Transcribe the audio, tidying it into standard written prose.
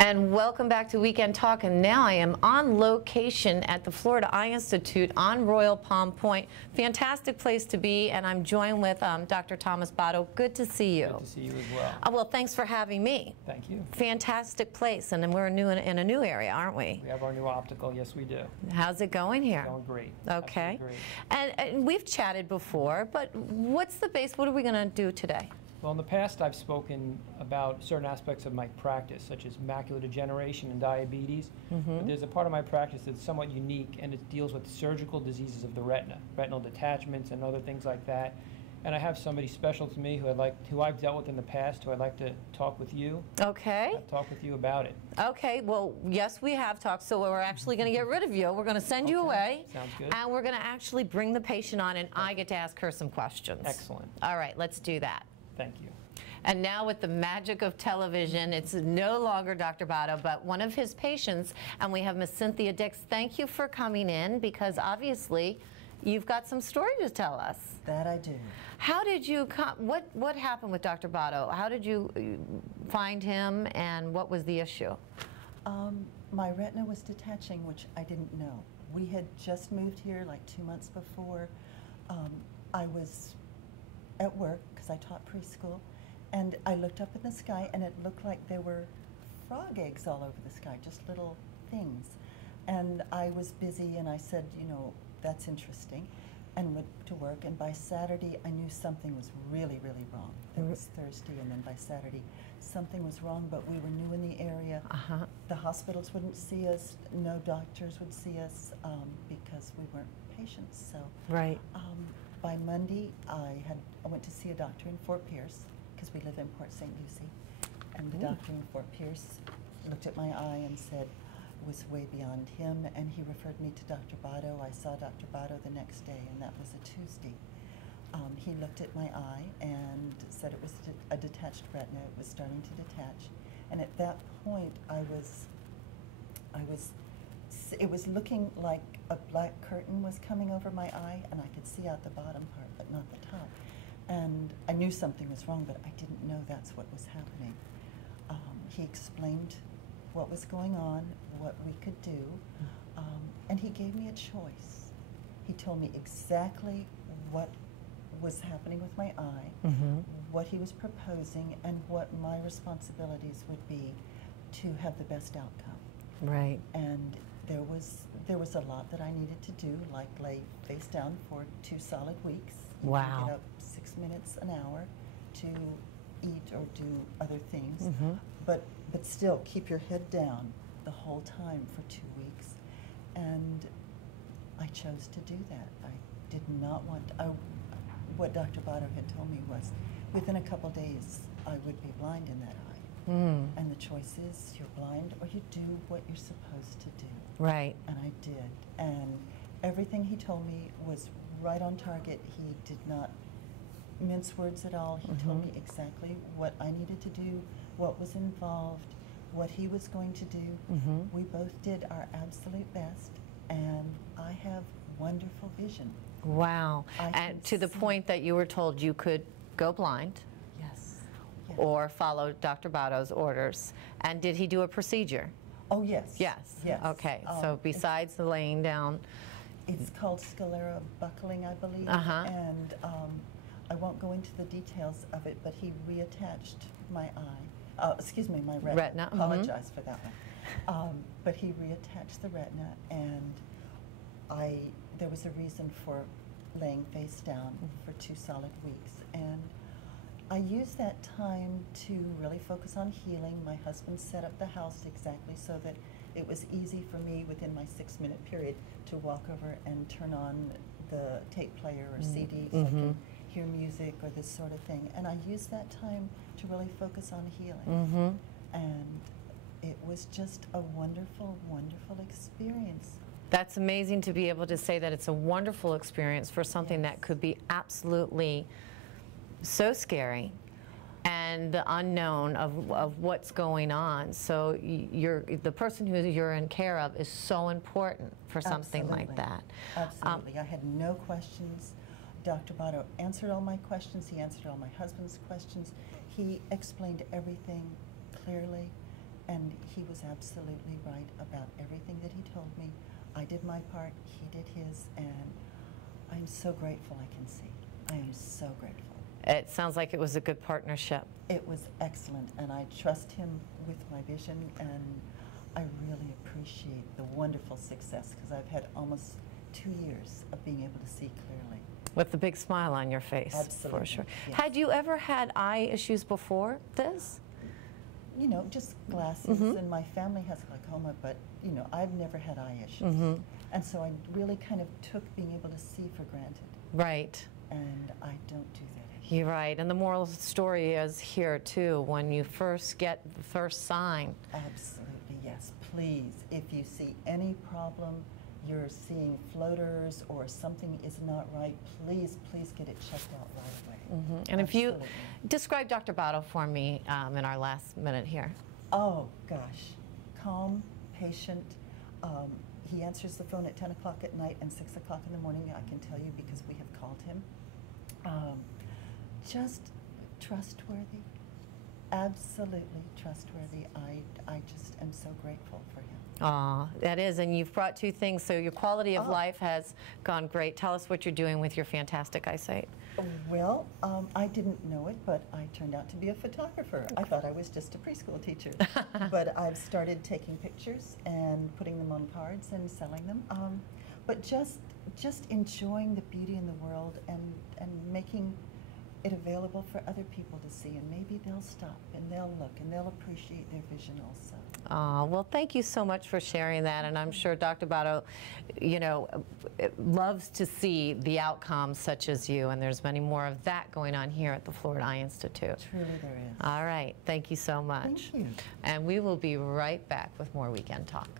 And welcome back to Weekend Talk. And now I am on location at the Florida Eye Institute on Royal Palm Point. Fantastic place to be. And I'm joined with Dr. Thomas Baudo. Good to see you. Good to see you as well. Well, thanks for having me. Thank you. Fantastic place. And then we're in a new area, aren't we? We have our new optical. Yes, we do. How's it going here? It's going great. Okay. Great. And we've chatted before, but what's the base? What are we going to do today? Well, in the past, I've spoken about certain aspects of my practice, such as macular degeneration and diabetes. But there's a part of my practice that's somewhat unique, and it deals with surgical diseases of the retina, retinal detachments, and other things like that. And I have somebody special to me who I've dealt with in the past, who I'd like to talk with you. Okay. Talk with you about it. Okay. Well, yes, we have talked. So we're actually going to get rid of you. We're going to send you away. Sounds good. And we're going to actually bring the patient on, and I get to ask her some questions. Excellent. All right. Let's do that. Thank you. And now with the magic of television, it's no longer Dr. Baudo, but one of his patients, and we have Miss Cynthia Dix. Thank you for coming in, because obviously you've got some story to tell us. That I do. How did you what happened with Dr. Baudo? How did you find him, and what was the issue? My retina was detaching, which I didn't know. We had just moved here like 2 months before. I was at work because I taught preschool, and I looked up in the sky, and it looked like there were frog eggs all over the sky, just little things. And I was busy, and I said, you know, that's interesting, and went to work. And by Saturday, I knew something was really, really wrong. It was Thursday, and then by Saturday, something was wrong, but we were new in the area. The hospitals wouldn't see us, no doctors would see us, because we weren't patients. So Right. By Monday, I went to see a doctor in Fort Pierce, because we live in Port St. Lucie, and the doctor in Fort Pierce looked at my eye and said it was way beyond him, and he referred me to Dr. Baudo. I saw Dr. Baudo the next day, and that was a Tuesday. He looked at my eye and said it was a detached retina. It was starting to detach, and at that point, it was looking like a black curtain was coming over my eye, and I could see out the bottom part, but not the top. And I knew something was wrong, but I didn't know that's what was happening. He explained what was going on, what we could do, and he gave me a choice. He told me exactly what was happening with my eye, what he was proposing, and what my responsibilities would be to have the best outcome. Right. And there was a lot that I needed to do, like lay face down for 2 solid weeks. Wow. Get up 6 minutes an hour to eat or do other things, but still keep your head down the whole time for 2 weeks. And I chose to do that. I did not want. What Dr. Baudo had told me was, within a couple days, I would be blind in that eye. And the choice is, you're blind or you do what you're supposed to do. Right. And I did. And everything he told me was right on target. He did not mince words at all. He told me exactly what I needed to do, what was involved, what he was going to do. We both did our absolute best, and I have wonderful vision. Wow. And to the point that you were told you could go blind. Yes. Yes. Or follow Dr. Baudo's orders. And did he do a procedure? Oh, yes. Yes. Yes. Okay. So besides the laying down. It's called sclera buckling, I believe. And I won't go into the details of it, but he reattached my eye. Excuse me, my retina. Apologize for that one. But he reattached the retina, and there was a reason for laying face down for 2 solid weeks. And I used that time to really focus on healing. My husband set up the house exactly so that it was easy for me within my 6-minute period to walk over and turn on the tape player or CD so I can hear music or this sort of thing. And I used that time to really focus on healing. And it was just a wonderful, wonderful experience. That's amazing to be able to say that it's a wonderful experience for something that could be absolutely so scary, and the unknown of what's going on. So the person who you're in care of is so important for something like that. Absolutely. I had no questions. Dr. Baudo answered all my questions. He answered all my husband's questions. He explained everything clearly, And he was absolutely right about everything that he told me. I did my part, he did his, and I'm so grateful I can see. I am so grateful. It sounds like it was a good partnership. It was excellent, and I trust him with my vision, and I really appreciate the wonderful success, because I've had almost 2 years of being able to see clearly. With the big smile on your face. Absolutely. For sure. Yes. Had you ever had eye issues before this? You know, just glasses, and my family has glaucoma, but, you know, I've never had eye issues. And so I really kind of took being able to see for granted. Right. And I don't do that anymore. You're right. And the moral story is here, too. When you first get the first sign. Absolutely, yes. Please, if you see any problem, you're seeing floaters or something is not right, please, please get it checked out right away. And if you Absolutely. describe Dr. Baudo for me in our last minute here. Oh, gosh. Calm, patient. He answers the phone at 10 o'clock at night and 6 o'clock in the morning, I can tell you, because we have called him. Just trustworthy. Absolutely trustworthy. I just am so grateful for him. Aw, that is, and you've brought two things, so your quality of life has gone great. Tell us what you're doing with your fantastic eyesight. Well, I didn't know it, but I turned out to be a photographer. I thought I was just a preschool teacher. But I've started taking pictures and putting them on cards and selling them. But just enjoying the beauty in the world and making it available for other people to see, and maybe they'll stop and they'll look and they'll appreciate their vision also. Well, thank you so much for sharing that, and I'm sure Dr. Baudo, you know, loves to see the outcomes such as you, and there's many more of that going on here at the Florida Eye Institute. Truly there is. All right, thank you so much. Thank you. And we will be right back with more Weekend Talk.